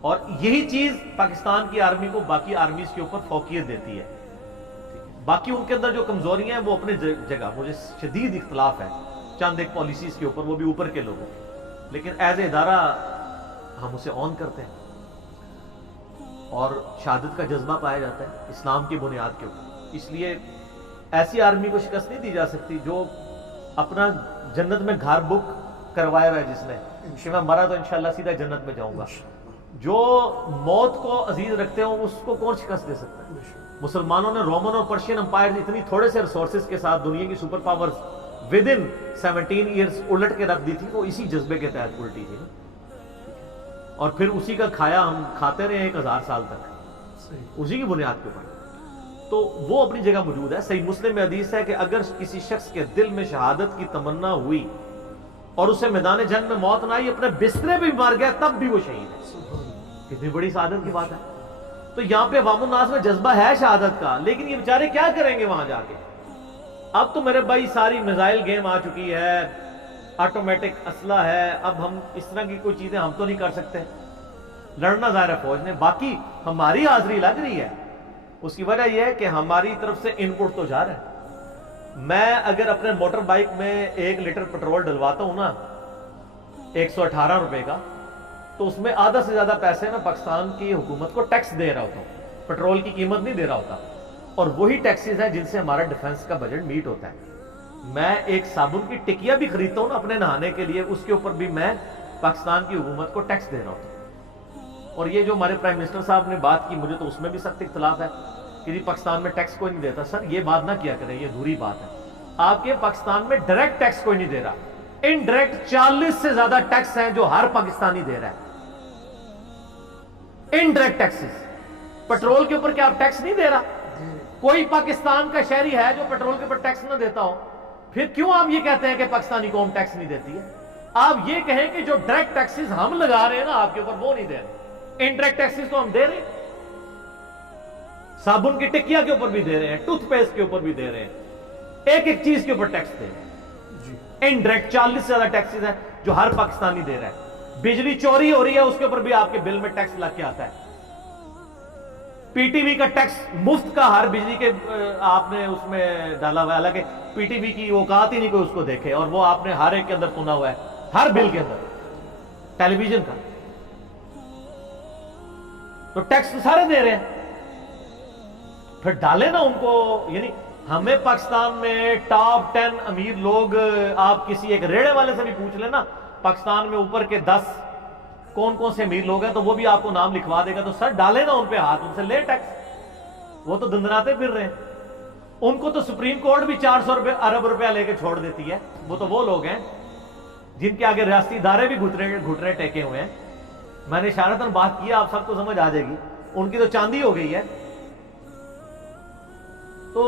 اور یہی چیز پاکستان کی آرمی کو باقی آرمیز کے اوپر فوقیت دیتی ہے۔ باقی ان کے اندر جو کمزوریاں ہیں وہ اپنے جگہ، مجھے شدید اختلاف ہے چند ایک پالیسیز کے اوپر، وہ بھی اوپر کے لوگوں، لیکن ایز اے ادارہ ہم اسے آن کرتے ہیں، اور شہادت کا جذبہ پایا جاتا ہے اسلام کی بنیاد کے اوپر۔ اس لیے ایسی آرمی کو شکست نہیں دی جا سکتی جو اپنا جنت میں گھر بک کروایا ہوا ہے جس نے کہ میں مرا تو انشاءاللہ سیدھا جنت میں جاؤں گا. جو موت کو عزیز رکھتے ہوں اس کو کون شکست دے سکتا ہے؟ مسلمانوں نے رومن اور پرشین امپائر اتنی تھوڑے سے ریسورسز کے ساتھ دنیا کی super powers with in 17 years الٹ کے رکھ دی تھی. وہ اسی جذبے کے تحت الٹی تھی نا, اور پھر اسی کا کھایا ہم کھاتے رہے 1000 سال تک اسی کی بنیاد کے اوپر. تو وہ اپنی جگہ موجود ہے. صحیح مسلم میں حدیث ہے کہ اگر کسی شخص کے دل میں شہادت کی تمنا ہوئی اور اسے میدان جنگ میں موت نہ آئی, اپنے بسترے پہ بھی مر گیا, تب بھی وہ شہید ہے. کتنی بڑی سعادت کی بات ہے. تو یہاں پہ عوام الناس میں جذبہ ہے شہادت کا, لیکن یہ بیچارے کیا کریں گے وہاں جا کے؟ اب تو میرے بھائی ساری میزائل گیم آ چکی ہے, آٹومیٹک اسلحہ ہے, اب ہم اس طرح کی کوئی چیزیں ہم تو نہیں کر سکتے. لڑنا ظاہر ہے فوج نے, باقی ہماری حاضری لگ رہی ہے. اس کی وجہ یہ ہے کہ ہماری طرف سے ان پٹ تو جا رہا ہے. میں اگر اپنے موٹر بائک میں 1 لیٹر پیٹرول ڈلواتا ہوں نا 118 روپے کا, تو اس میں آدھا سے زیادہ پیسے میں پاکستان کی حکومت کو ٹیکس دے رہا ہوتا ہوں, پیٹرول کی قیمت نہیں دے رہا ہوتا. اور وہی ٹیکسز ہیں جن سے ہمارا ڈیفنس کا بجٹ میٹ ہوتا ہے. میں ایک صابن کی ٹکیا بھی خریدتا ہوں نا اپنے نہانے کے لیے, اس کے اوپر بھی میں پاکستان کی حکومت کو ٹیکس دے رہا ہوتا ہوں. اور یہ جو ہمارے پرائم منسٹر صاحب نے بات کی, مجھے تو اس میں بھی سخت اختلاف ہے کہ جی پاکستان میں ٹیکس کوئی نہیں دیتا. سر یہ بات نہ کیا کریں, یہ ادھوری بات ہے. آپ کے پاکستان میں ڈائریکٹ ٹیکس کوئی نہیں دے رہا, انڈائریکٹ 40 سے زیادہ ٹیکس ہیں جو ہر پاکستانی دے رہا ہے. Indirect taxes. پیٹرول کے اوپر کیا آپ ٹیکس نہیں دے رہا؟ کوئی پاکستان کا شہری ہے جو پیٹرول کے اوپر ٹیکس نہ دیتا ہو؟ پھر کیوں آپ یہ کہتے ہیں کہ پاکستانی قوم ٹیکس نہیں دیتی ہے؟ آپ یہ کہیں کہ جو ڈائریکٹ ٹیکسز ہم لگا رہے ہیں نا آپ کے اوپر, وہ نہیں دے رہے. انڈائریکٹ ٹیکسز تو ہم دے رہے ہیں, صابن کی ٹکیا کے اوپر بھی دے رہے ہیں, ٹوتھ پیسٹ کے اوپر بھی دے رہے ہیں, ایک ایک چیز کے اوپر ٹیکس دے رہے ہیں. انڈائریکٹ 40 سے زیادہ ٹیکسز ہیں جو ہر پاکستانی دے رہا ہے. بجلی چوری ہو رہی ہے, اس کے اوپر بھی آپ کے بل میں ٹیکس لگ کے آتا ہے. پی ٹی وی کا ٹیکس مفت کا ہر بجلی کے آپ نے اس میں ڈالا ہوا ہے, حالانکہ پی ٹی وی کی اوقات ہی نہیں کوئی اس کو دیکھے, اور وہ آپ نے ہر ایک کے اندر سنا ہوا ہے, ہر بل کے اندر ٹیلی ویژن کا. تو ٹیکس تو سارے دے رہے ہیں, پھر ڈالے نا ان کو. یعنی ہمیں پاکستان میں ٹاپ 10 امیر لوگ, آپ کسی ایک ریڑے والے سے بھی پوچھ لیں نا پاکستان میں اوپر کے 10 کون کون سے امیر لوگ ہیں, تو وہ بھی آپ کو نام لکھوا دے گا. تو سر ڈالے نا ان پہ ہاتھ, ان سے لے ٹیکس. وہ تو دندناتے پھر رہے ہیں. ان کو تو سپریم کورٹ بھی 400 ارب روپیہ لے کے چھوڑ دیتی ہے. وہ تو وہ لوگ ہیں جن کے آگے ریاستی ادارے بھی گھٹنے ٹیکے ہوئے ہیں. میں نے اشارتاً بات کی, آپ سب کو سمجھ آ جائے گی. ان کی تو چاندی ہو گئی ہے. تو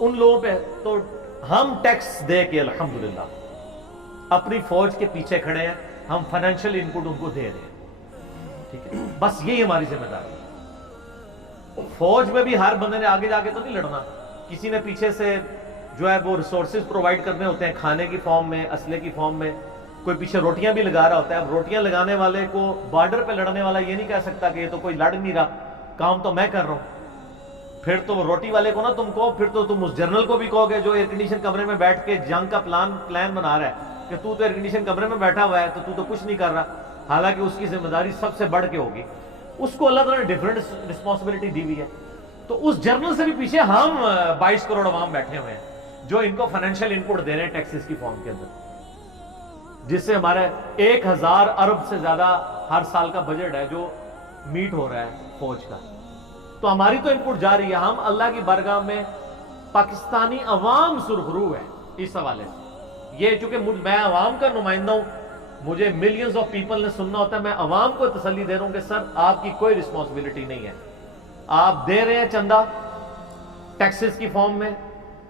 ان لوگوں پہ تو ہم ٹیکس دے کے الحمدللہ اپنی فوج کے پیچھے کھڑے ہیں. ہم فائنینشیل ان پٹ ان کو دے رہے ہیں, ٹھیک ہے. بس یہی ہماری ذمہ داری ہے. فوج میں بھی ہر بندے نے آگے جا کے تو نہیں لڑنا. کسی نے پیچھے سے جو ہے وہ ریسورسز پرووائڈ کرنے ہوتے ہیں, کھانے کی فارم میں, اسلحے کی فارم میں. کوئی پیچھے روٹیاں بھی لگا رہا ہوتا ہے. اب روٹیاں لگانے والے کو بارڈر پہ لڑنے والا یہ نہیں کہہ سکتا کہ یہ تو کوئی لڑ نہیں رہا, کام تو میں کر رہا ہوں. پھر تو روٹی والے کو نا تم کو, پھر تو تم اس جنرل کو بھی کہو گے جو ایئر کنڈیشن کمرے میں بیٹھ کے جنگ کا پلان بنا رہا ہے کہ تو ایئر کنڈیشن کمرے میں بیٹھا ہوا ہے تو کچھ نہیں کر رہا, حالانکہ اس کی ذمہ داری سب سے بڑھ کے ہوگی. اس کو اللہ تعالیٰ نے ڈفرینٹ رسپانسبلٹی دی ہوئی ہے. تو اس جرنل سے بھی پیچھے ہم 22 کروڑ عوام بیٹھے ہوئے ہیں جو ان کو فائنینشیل ان پٹ دے رہے ہیں ٹیکسز کی فارم کے اندر, جس سے ہمارے 1000 ارب سے زیادہ ہر سال کا بجٹ ہے جو میٹ ہو رہا ہے فوج کا. تو ہماری تو ان پٹ جا رہی ہے. ہم اللہ کی بارگاہ میں پاکستانی عوام سرخرو ہے اس حوالے سے. یہ چونکہ میں عوام کا نمائندہ ہوں, مجھے ملینز آف پیپل نے سننا ہوتا ہے. میں عوام کو تسلی دے رہا ہوں کہ سر آپ کی کوئی رسپانسبلٹی نہیں ہے. آپ دے رہے ہیں چندہ ٹیکسز کی فارم میں,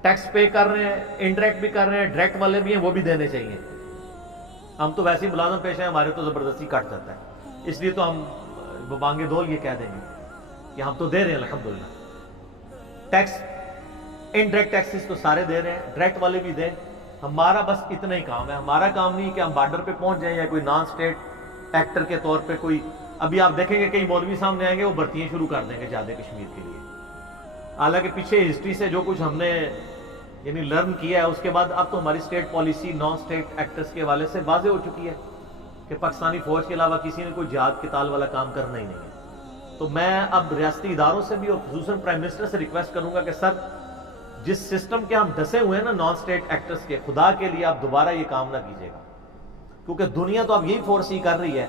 ٹیکس پے کر رہے ہیں, انڈائریکٹ بھی کر رہے ہیں, ڈائریکٹ والے بھی ہیں, وہ بھی دینے چاہیے. ہم تو ویسے ہی ملازم پیش ہیں, ہمارے تو زبردستی کٹ جاتا ہے. اس لیے تو ہم بانگے دول یہ کہہ دیں گے کہ ہم تو دے رہے ہیں الحمدللہ. ٹیکس انڈائریکٹ ٹیکسز تو سارے دے رہے ہیں, ڈائریکٹ والے بھی دیں. ہمارا بس اتنا ہی کام ہے. ہمارا کام نہیں کہ ہم بارڈر پہ پہنچ جائیں یا کوئی نان اسٹیٹ ایکٹر کے طور پہ کوئی. ابھی آپ دیکھیں گے کئی مولوی سامنے آئیں گے, وہ بھرتیاں شروع کر دیں گے جادے کشمیر کے لیے. حالانکہ پیچھے ہسٹری سے جو کچھ ہم نے یعنی لرن کیا ہے, اس کے بعد اب تو ہماری state policy non state actors کے حوالے سے واضح ہو چکی ہے کہ پاکستانی فوج کے علاوہ کسی نے کوئی جہاد کے تال والا کام کرنا ہی نہیں ہے. تو میں اب ریاستی اداروں سے بھی اور خصوصاً پرائم منسٹر سے ریکویسٹ کروں گا کہ سر جس سسٹم کے ہم ڈسے ہوئے ہیں نا نان اسٹیٹ ایکٹرز کے، خدا کے لیے آپ دوبارہ یہ کام نہ کیجیے گا، کیونکہ دنیا تو اب یہی فورسی کر رہی ہے.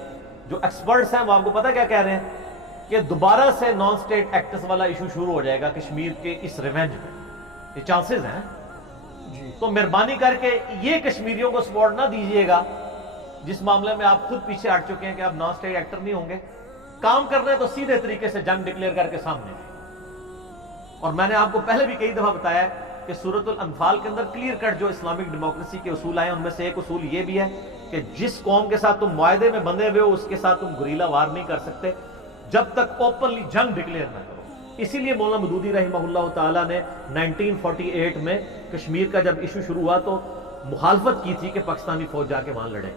جو ایکسپرٹس ہیں وہ آپ کو پتہ کیا کہہ رہے ہیں کہ دوبارہ سے نان اسٹیٹ ایکٹرز والا ایشو شروع ہو جائے گا کشمیر کے اس ریونج میں. یہ چانسز ہیں. تو مہربانی کر کے یہ کشمیریوں کو سپورٹ نہ دیجیے گا جس معاملے میں آپ خود پیچھے ہٹ چکے ہیں کہ آپ نان اسٹیٹ ایکٹر نہیں ہوں گے. کام کرنا ہے تو سیدھے طریقے سے جنگ ڈکلیئر کر کے سامنے. اور میں نے آپ کو پہلے بھی کئی دفعہ بتایا ہے کہ سورۃ الانفال کے اندر کلیئر کٹ جو اسلامک ڈیموکریسی کے اصول آئے ہیں ان میں سے ایک اصول یہ بھی ہے کہ جس قوم کے ساتھ تم معاہدے میں بندھے ہوئے ہو اس کے ساتھ تم گریلا وار نہیں کر سکتے جب تک اوپنلی جنگ ڈکلیئر نہ کرو. اسی لیے مولانا مودودی رحمہ اللہ تعالیٰ نے 1948 میں کشمیر کا جب ایشو شروع ہوا تو مخالفت کی تھی کہ پاکستانی فوج جا کے وہاں لڑے،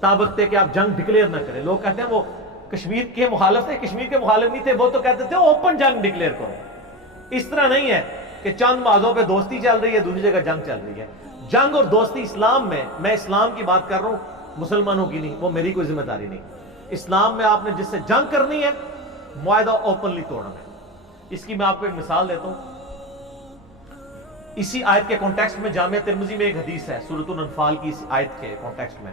تابقتے کہ آپ جنگ ڈکلیئر نہ کریں. لوگ کہتے ہیں وہ کشمیر کے مخالف تھے، کشمیر کے مخالف نہیں تھے، وہ تو کہتے تھے اوپن جنگ ڈکلیئر کرو. اس طرح نہیں ہے کہ چند معاہدوں پہ دوستی چل رہی ہے دوسری جگہ جنگ چل رہی ہے. جنگ اور دوستی اسلام میں اسلام کی بات کر رہا ہوں، مسلمانوں کی نہیں، وہ میری کوئی ذمہ داری نہیں. اسلام میں آپ نے جس سے جنگ کرنی ہے معاہدہ اوپنلی توڑنا ہے. اس کی میں آپ کو ایک مثال دیتا ہوں. اسی آیت کے کانٹیکسٹ میں جامعہ ترمذی میں ایک حدیث ہے سورۃ الانفال کی اس آیت کے کانٹیکسٹ میں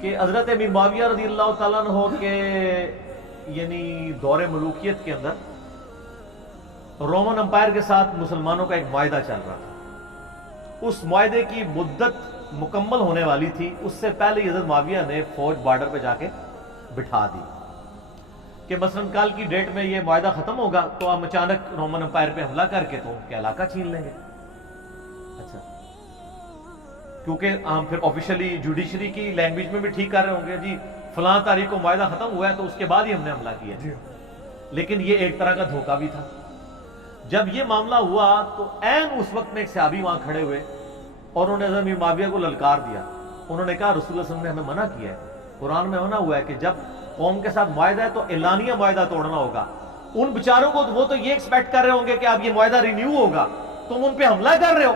کہ حضرت امیر معاویہ رضی اللہ تعالیٰ عنہ کے یعنی دور ملوکیت کے اندر رومن امپائر کے ساتھ مسلمانوں کا ایک معاہدہ چل رہا تھا. اس معاہدے کی مدت مکمل ہونے والی تھی، اس سے پہلے حضرت معاویہ نے فوج بارڈر پہ جا کے بٹھا دی کہ مثلا کل کی ڈیٹ میں یہ معاہدہ ختم ہوگا تو ہم اچانک رومن امپائر پہ حملہ کر کے تو ان کے علاقہ چھین لیں گے. اچھا، کیونکہ ہم پھر آفیشلی جوڈیشری کی لینگویج میں بھی ٹھیک کر رہے ہوں گے جی فلاں تاریخ کو معاہدہ ختم ہوا ہے تو اس کے بعد ہی ہم نے حملہ کیا. لیکن یہ ایک طرح کا دھوکہ بھی تھا. جب یہ معاملہ ہوا تو عین اس وقت میں ایک صحابی وہاں کھڑے ہوئے اور انہوں نے حضرت معاویہ کو للکار دیا. انہوں نے کہا رسول اللہ صلی اللہ علیہ وسلم نے ہمیں منع کیا ہے، قرآن میں منع ہوا ہے کہ جب قوم کے ساتھ معاہدہ ہے تو اعلانیہ معاہدہ توڑنا ہوگا. ان بیچاروں کو وہ تو یہ ایکسپیکٹ کر رہے ہوں گے کہ اب یہ معاہدہ رینیو ہوگا، تم ان پہ حملہ کر رہے ہو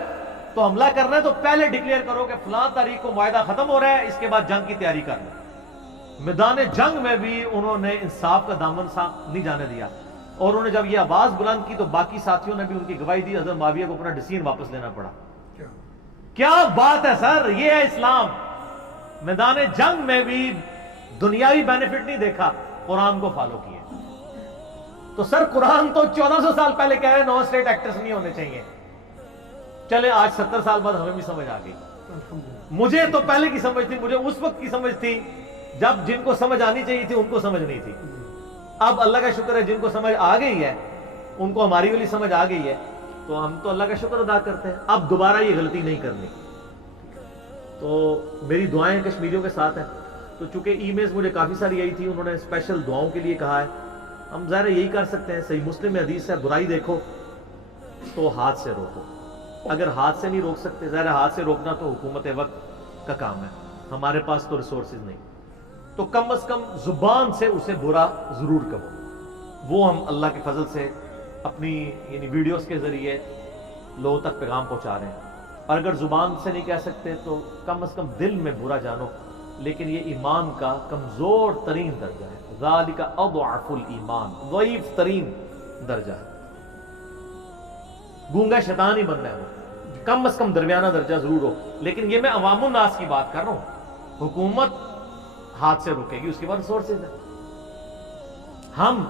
تو حملہ کرنا ہے تو پہلے ڈکلیئر کرو کہ فلاں تاریخ کو معاہدہ ختم ہو رہا ہے، اس کے بعد جنگ کی تیاری کر لو. میدان جنگ میں بھی انہوں نے انصاف کا دامن صاف نہیں جانے دیا اور انہوں نے جب یہ آواز بلند کی تو باقی ساتھیوں نے بھی ان کی گواہی دی. حضرت معاویہ کو اپنا ڈیسیژن واپس لینا پڑا. کیا بات ہے سر، یہ ہے اسلام. میدان جنگ میں بھی دنیاوی بینیفٹ نہیں دیکھا، قرآن کو فالو کیے. تو سر قرآن تو 1400 سال پہلے کہہ رہے ہیں نان اسٹیٹ ایکٹرز نہیں ہونے چاہیے. چلے آج 70 سال بعد ہمیں بھی سمجھ آ گئی. مجھے تو پہلے کی سمجھ تھی، مجھے اس وقت کی سمجھ تھی جب جن کو سمجھ آنی چاہیے تھی ان کو سمجھ نہیں تھی. اب اللہ کا شکر ہے جن کو سمجھ آ گئی ہے ان کو ہماری والی سمجھ آ گئی ہے تو ہم تو اللہ کا شکر ادا کرتے ہیں. اب دوبارہ یہ غلطی نہیں کرنی. تو میری دعائیں کشمیریوں کے ساتھ ہیں. تو چونکہ ای میلز مجھے کافی ساری آئی تھی، انہوں نے اسپیشل دعاؤں کے لیے کہا ہے. ہم ظاہر یہی کر سکتے ہیں، صحیح مسلم میں حدیث ہے برائی دیکھو تو ہاتھ سے روکو. اگر ہاتھ سے نہیں روک سکتے، ظاہر ہاتھ سے روکنا تو حکومت وقت کا کام ہے، ہمارے پاس تو ریسورسز نہیں. تو کم از کم زبان سے اسے برا ضرور کہو. وہ ہم اللہ کے فضل سے اپنی یعنی ویڈیوز کے ذریعے لوگوں تک پیغام پہنچا رہے ہیں. اور اگر زبان سے نہیں کہہ سکتے تو کم از کم دل میں برا جانو. لیکن یہ ایمان کا کمزور ترین درجہ ہے. ذالک اضعف الایمان، ضعیف ترین درجہ ہے. گونگا شیطان ہی بننا ہے وہ، کم از کم درمیانہ درجہ ضرور ہو. لیکن یہ میں عوام الناس کی بات کر رہا ہوں. حکومت ہاتھ سے روکے گی، اس کے بعد ریسورسز ہے. ہم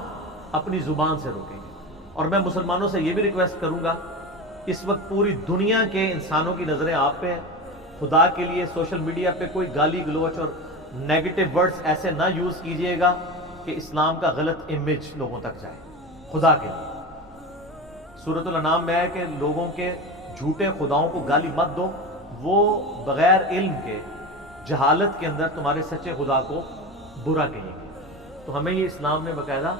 اپنی زبان سے روکیں گے. اور میں مسلمانوں سے یہ بھی ریکویسٹ کروں گا، اس وقت پوری دنیا کے انسانوں کی نظریں آپ پہ ہیں. خدا کے لیے سوشل میڈیا پہ کوئی گالی گلوچ اور نیگیٹو ورڈز ایسے نہ یوز کیجئے گا کہ اسلام کا غلط امیج لوگوں تک جائے. خدا کے لیے سورۃ الانعام میں ہے کہ لوگوں کے جھوٹے خداؤں کو گالی مت دو، وہ بغیر علم کے جہالت کے اندر تمہارے سچے خدا کو برا کہیں گے. تو ہمیں یہ اسلام نے باقاعدہ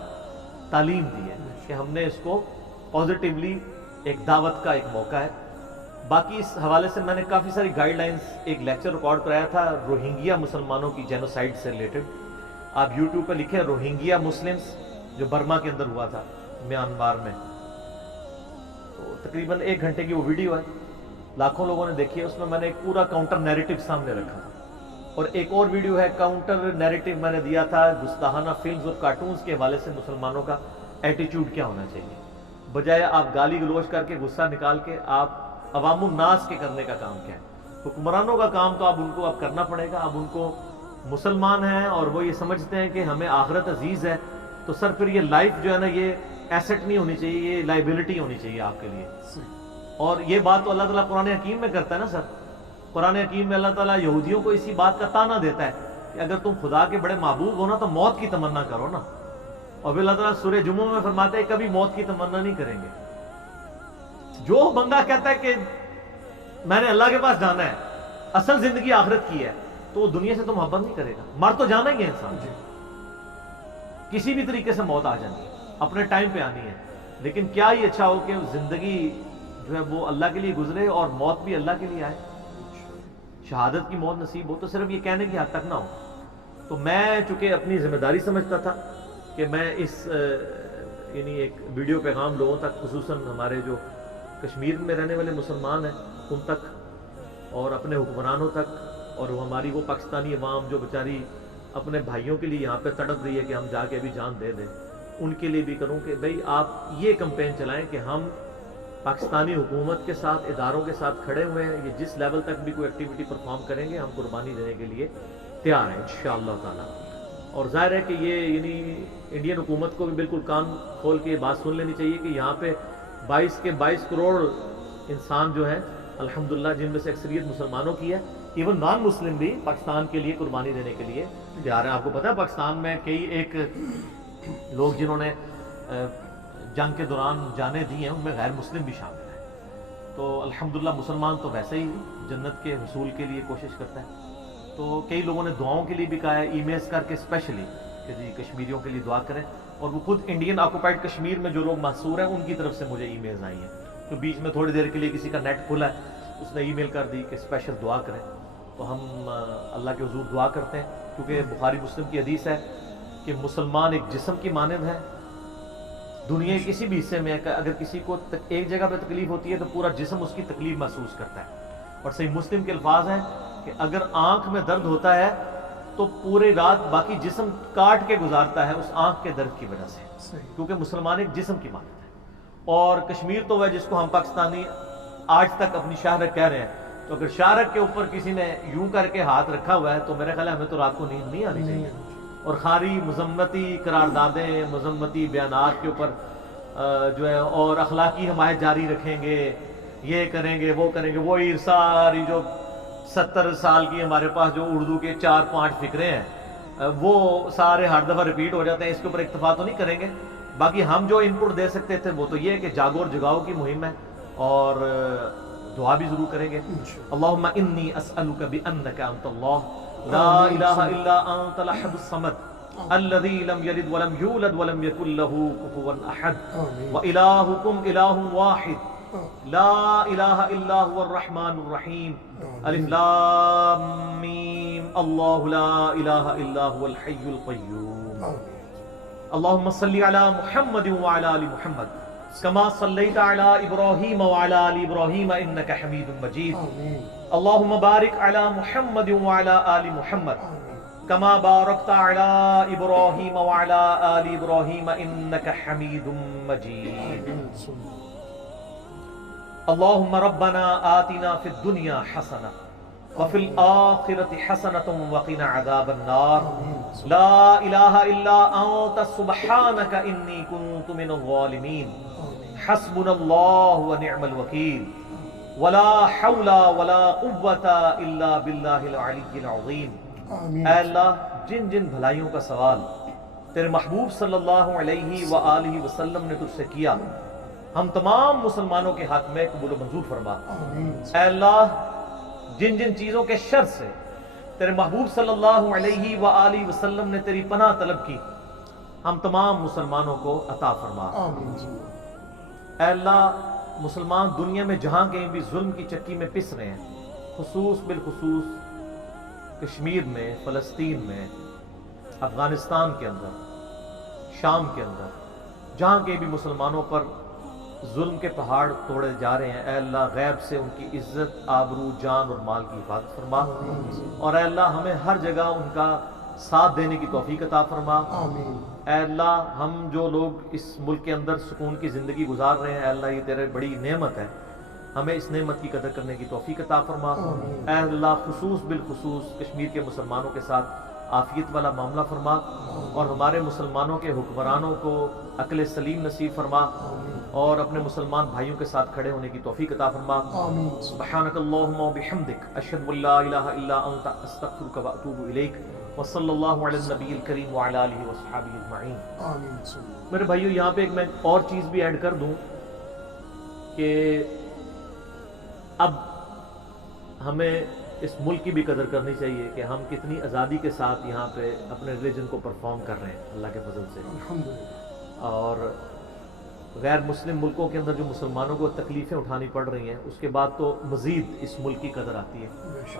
تعلیم دی ہے کہ ہم نے اس کو پازیٹیولی ایک دعوت کا ایک موقع ہے. باقی اس حوالے سے میں نے کافی ساری گائیڈ لائنز، ایک لیکچر ریکارڈ کرایا تھا روہنگیا مسلمانوں کی جینوسائیڈ سے ریلیٹڈ. آپ یوٹیوب پہ لکھیں روہنگیا مسلمز، جو برما کے اندر ہوا تھا میانمار میں. تو تقریباً 1 گھنٹے کی وہ ویڈیو ہے، لاکھوں لوگوں نے دیکھی ہے. اس میں نے ایک پورا کاؤنٹر نیریٹو سامنے رکھا تھا. اور ایک اور ویڈیو ہے کاؤنٹر نیریٹو میں نے دیا تھا گستاخانہ فلمز اور کارٹونز کے حوالے سے مسلمانوں کا ایٹیچیوڈ کیا ہونا چاہیے. بجائے آپ گالی گلوچ کر کے غصہ نکال کے آپ عوام الناس کے کرنے کا کام کیا ہے؟ حکمرانوں کا کام تو ان کو اب کرنا پڑے گا. اب ان کو مسلمان ہیں اور وہ یہ سمجھتے ہیں کہ ہمیں آخرت عزیز ہے، تو سر پھر یہ لائف جو ہے نا یہ ایسٹ نہیں ہونی چاہیے، یہ لائبلٹی ہونی چاہیے آپ کے لیے. اور یہ بات تو اللہ تعالیٰ قرآن حکیم میں کرتا ہے نا سر. قرآن حکیم میں اللہ تعالیٰ یہودیوں کو اسی بات کا تانا دیتا ہے کہ اگر تم خدا کے بڑے محبوب ہو نا تو موت کی تمنا کرو نا. اور پھر اللہ تعالیٰ سورہ جمعہ میں فرماتا ہے کبھی موت کی تمنا نہیں کریں گے. جو بندہ کہتا ہے کہ میں نے اللہ کے پاس جانا ہے، اصل زندگی آخرت کی ہے، تو وہ دنیا سے تو محبت نہیں کرے گا. مر تو جانا ہی ہے انسان، کسی بھی طریقے سے موت آ جانی ہے، اپنے ٹائم پہ آنی ہے. لیکن کیا ہی اچھا ہو کہ زندگی جو ہے وہ اللہ کے لیے گزرے اور موت بھی اللہ کے لیے آئے، شہادت کی موت نصیب ہو. تو صرف یہ کہنے کی حد تک نہ ہو. تو میں چونکہ اپنی ذمہ داری سمجھتا تھا کہ میں اس یعنی ایک ویڈیو پیغام لوگوں تک، خصوصاً ہمارے جو کشمیر میں رہنے والے مسلمان ہیں ان تک اور اپنے حکمرانوں تک، اور ہماری وہ پاکستانی عوام جو بیچاری اپنے بھائیوں کے لیے یہاں پہ تڑپ رہی ہے کہ ہم جا کے ابھی جان دے دیں، ان کے لیے بھی کروں کہ بھئی آپ یہ کمپین چلائیں کہ ہم پاکستانی حکومت کے ساتھ، اداروں کے ساتھ کھڑے ہوئے ہیں. یہ جس لیول تک بھی کوئی ایکٹیویٹی پرفارم کریں گے ہم قربانی دینے کے لیے تیار ہیں انشاءاللہ تعالیٰ. اور ظاہر ہے کہ یہ یعنی انڈین حکومت کو بھی بالکل کان کھول کے یہ بات سن لینی چاہیے کہ یہاں پہ 22 کروڑ انسان جو ہیں الحمدللہ، جن میں سے اکثریت مسلمانوں کی ہے، ایون نان مسلم بھی پاکستان کے لیے قربانی دینے کے لیے تیار ہیں. آپ کو پتہ ہے پاکستان میں کئی ایک لوگ جنہوں نے جنگ کے دوران جانیں دی ہیں ان میں غیر مسلم بھی شامل ہیں. تو الحمدللہ مسلمان تو ویسے ہی جنت کے حصول کے لیے کوشش کرتا ہے. تو کئی لوگوں نے دعاؤں کے لیے بھی کہا ہے، ای میلز کر کے اسپیشلی کہ جی کشمیریوں کے لیے دعا کریں. اور وہ خود انڈین آکوپائڈ کشمیر میں جو لوگ محصور ہیں ان کی طرف سے مجھے ای میلز آئی ہیں. تو بیچ میں تھوڑی دیر کے لیے کسی کا نیٹ کھلا ہے، اس نے ای میل کر دی کہ اسپیشل دعا کریں. تو ہم اللہ کے حضور دعا کرتے ہیں، کیونکہ بخاری مسلم کی حدیث ہے کہ مسلمان ایک جسم کی مانند ہے. دنیا کے کسی بھی حصے میں اگر کسی کو ایک جگہ پہ تکلیف ہوتی ہے تو پورا جسم اس کی تکلیف محسوس کرتا ہے. اور صحیح مسلم کے الفاظ ہیں کہ اگر آنکھ میں درد ہوتا ہے تو پورے رات باقی جسم کاٹ کے گزارتا ہے اس آنکھ کے درد کی وجہ سے، کیونکہ مسلمان ایک جسم کی مانند ہے. اور کشمیر تو ہے جس کو ہم پاکستانی آج تک اپنی شاہرگ کہہ رہے ہیں. تو اگر شاہرگ کے اوپر کسی نے یوں کر کے ہاتھ رکھا ہوا ہے تو میرے خیال ہے ہمیں تو رات کو نیند نہیں آنی چاہیے. اور خاری مذمتی قراردادیں، مذمتی بیانات کے اوپر جو ہے اور اخلاقی حمایت جاری رکھیں گے، یہ کریں گے وہ کریں گے. وہی ساری جو 70 سال کی ہمارے پاس جو اردو کے 4-5 فقرے ہیں وہ سارے ہر دفعہ ریپیٹ ہو جاتے ہیں. اس کے اوپر اکتفا تو نہیں کریں گے. باقی ہم جو ان پٹ دے سکتے تھے وہ تو یہ ہے کہ جاگو اور جگاؤ کی مہم ہے، اور دعا بھی ضرور کریں گے. اللہم انی اسألک بانک انت اللہ لا الہ الا انت الاحد الصمد الذی لم یلد ولم یولد ولم یکن له کفوا احد والہکم الہ واحد لا الہ الا هو الرحمن الرحیم الف لام میم اللہ لا الہ الا هو الحی القیوم. اللہم صلی علی محمد وعلی آل محمد كما صليت على إبراهيم وعلى آل إبراهيم إنك حميد مجيد. اللهم بارك على محمد وعلى آل محمد كما باركت على إبراهيم وعلى آل إبراهيم إنك حميد مجيد. اللهم ربنا آتنا في الدنيا حسنة وفي الآخرة حسنة وقنا عذاب النار. لا إله إلا أنت سبحانك إني كنت من الظالمين. حسبنا الله ونعم الوكيل ولا حول ولا قوة إلا بالله العلي العظيم. اے اللہ جن جن بھلائیوں کا سوال تیرے محبوب صلی اللہ علیہ وآلہ وسلم نے تجھ سے کیا ہم تمام مسلمانوں کے حق میں قبول و منظور فرما. اے اللہ جن جن چیزوں کے شر سے تیرے محبوب صلی اللہ علیہ وآلہ وسلم نے تیری پناہ طلب کی ہم تمام مسلمانوں کو عطا فرما. اے اللہ مسلمان دنیا میں جہاں کہیں بھی ظلم کی چکی میں پس رہے ہیں، بالخصوص کشمیر میں، فلسطین میں، افغانستان کے اندر، شام کے اندر، جہاں کہیں بھی مسلمانوں پر ظلم کے پہاڑ توڑے جا رہے ہیں، اے اللہ غیب سے ان کی عزت، آبرو، جان اور مال کی حفاظت فرما. اور اے اللہ ہمیں ہر جگہ ان کا ساتھ دینے کی توفیق عطا فرما۔ آمین۔ اے اللہ ہم جو لوگ اس ملک کے اندر سکون کی زندگی گزار رہے ہیں، اے اللہ یہ تیرے بڑی نعمت ہے، ہمیں اس نعمت کی قدر کرنے کی توفیق عطا فرما۔ آمین۔ اے اللہ خصوص بالخصوص کشمیر کے مسلمانوں کے ساتھ عافیت والا معاملہ فرما، اور ہمارے مسلمانوں کے حکمرانوں کو عقل سلیم نصیب فرما، اور اپنے مسلمان بھائیوں کے ساتھ کھڑے ہونے کی توفیق عطا فرما۔ آمین۔ سبحانک اللہم و بحمدک، اشہد ان لا الہ الا انت، استغفرک و اتوب الیک، وصلی اللہ علی النبی الکریم وعلی آلہ وصحبہ اجمعین۔ آمین۔ میرے بھائیو یہاں پہ ایک میں اور چیز بھی ایڈ کر دوں کہ اب ہمیں اس ملک کی بھی قدر کرنی چاہیے کہ ہم کتنی آزادی کے ساتھ یہاں پہ اپنے ریلیجن کو پرفارم کر رہے ہیں اللہ کے فضل سے، الحمدللہ۔ اور غیر مسلم ملکوں کے اندر جو مسلمانوں کو تکلیفیں اٹھانی پڑ رہی ہیں اس کے بعد تو مزید اس ملک کی قدر آتی ہے۔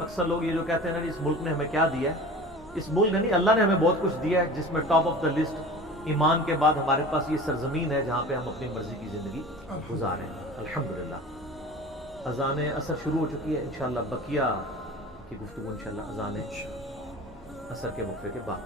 اکثر لوگ یہ جو کہتے ہیں نا اس ملک نے ہمیں کیا دیا ہے، اس ملک نے نہیں، اللہ نے ہمیں بہت کچھ دیا ہے، جس میں ٹاپ آف دا لسٹ ایمان کے بعد ہمارے پاس یہ سرزمین ہے جہاں پہ ہم اپنی مرضی کی زندگی گزاریں الحمدللہ۔ اذان عصر شروع ہو چکی ہے، انشاءاللہ بقیہ کی گفتگو انشاءاللہ اذان عصر کے وقفے کے بعد۔